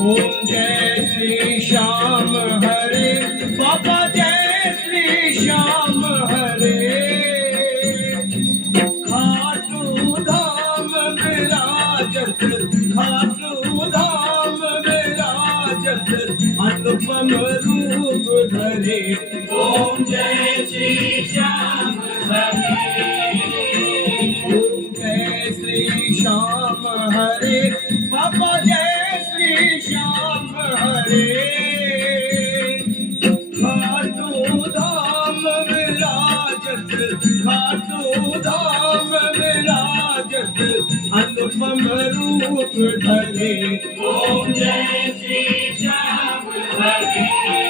ओम जय श्री श्याम हरे, बाबा जय श्री श्याम हरे। खाटू धाम विराजत, खाटू धाम विराजत, अनुपम रूप धरे। ओम जय श्री श्याम हरे, ओम जय श्री श्याम हरे, बाबा जय श्री श्याम हरे। खाटू धाम विराजत, खाटू धाम विराजत, अनुपम रूप धरे। ओम जय श्री श्याम हरे।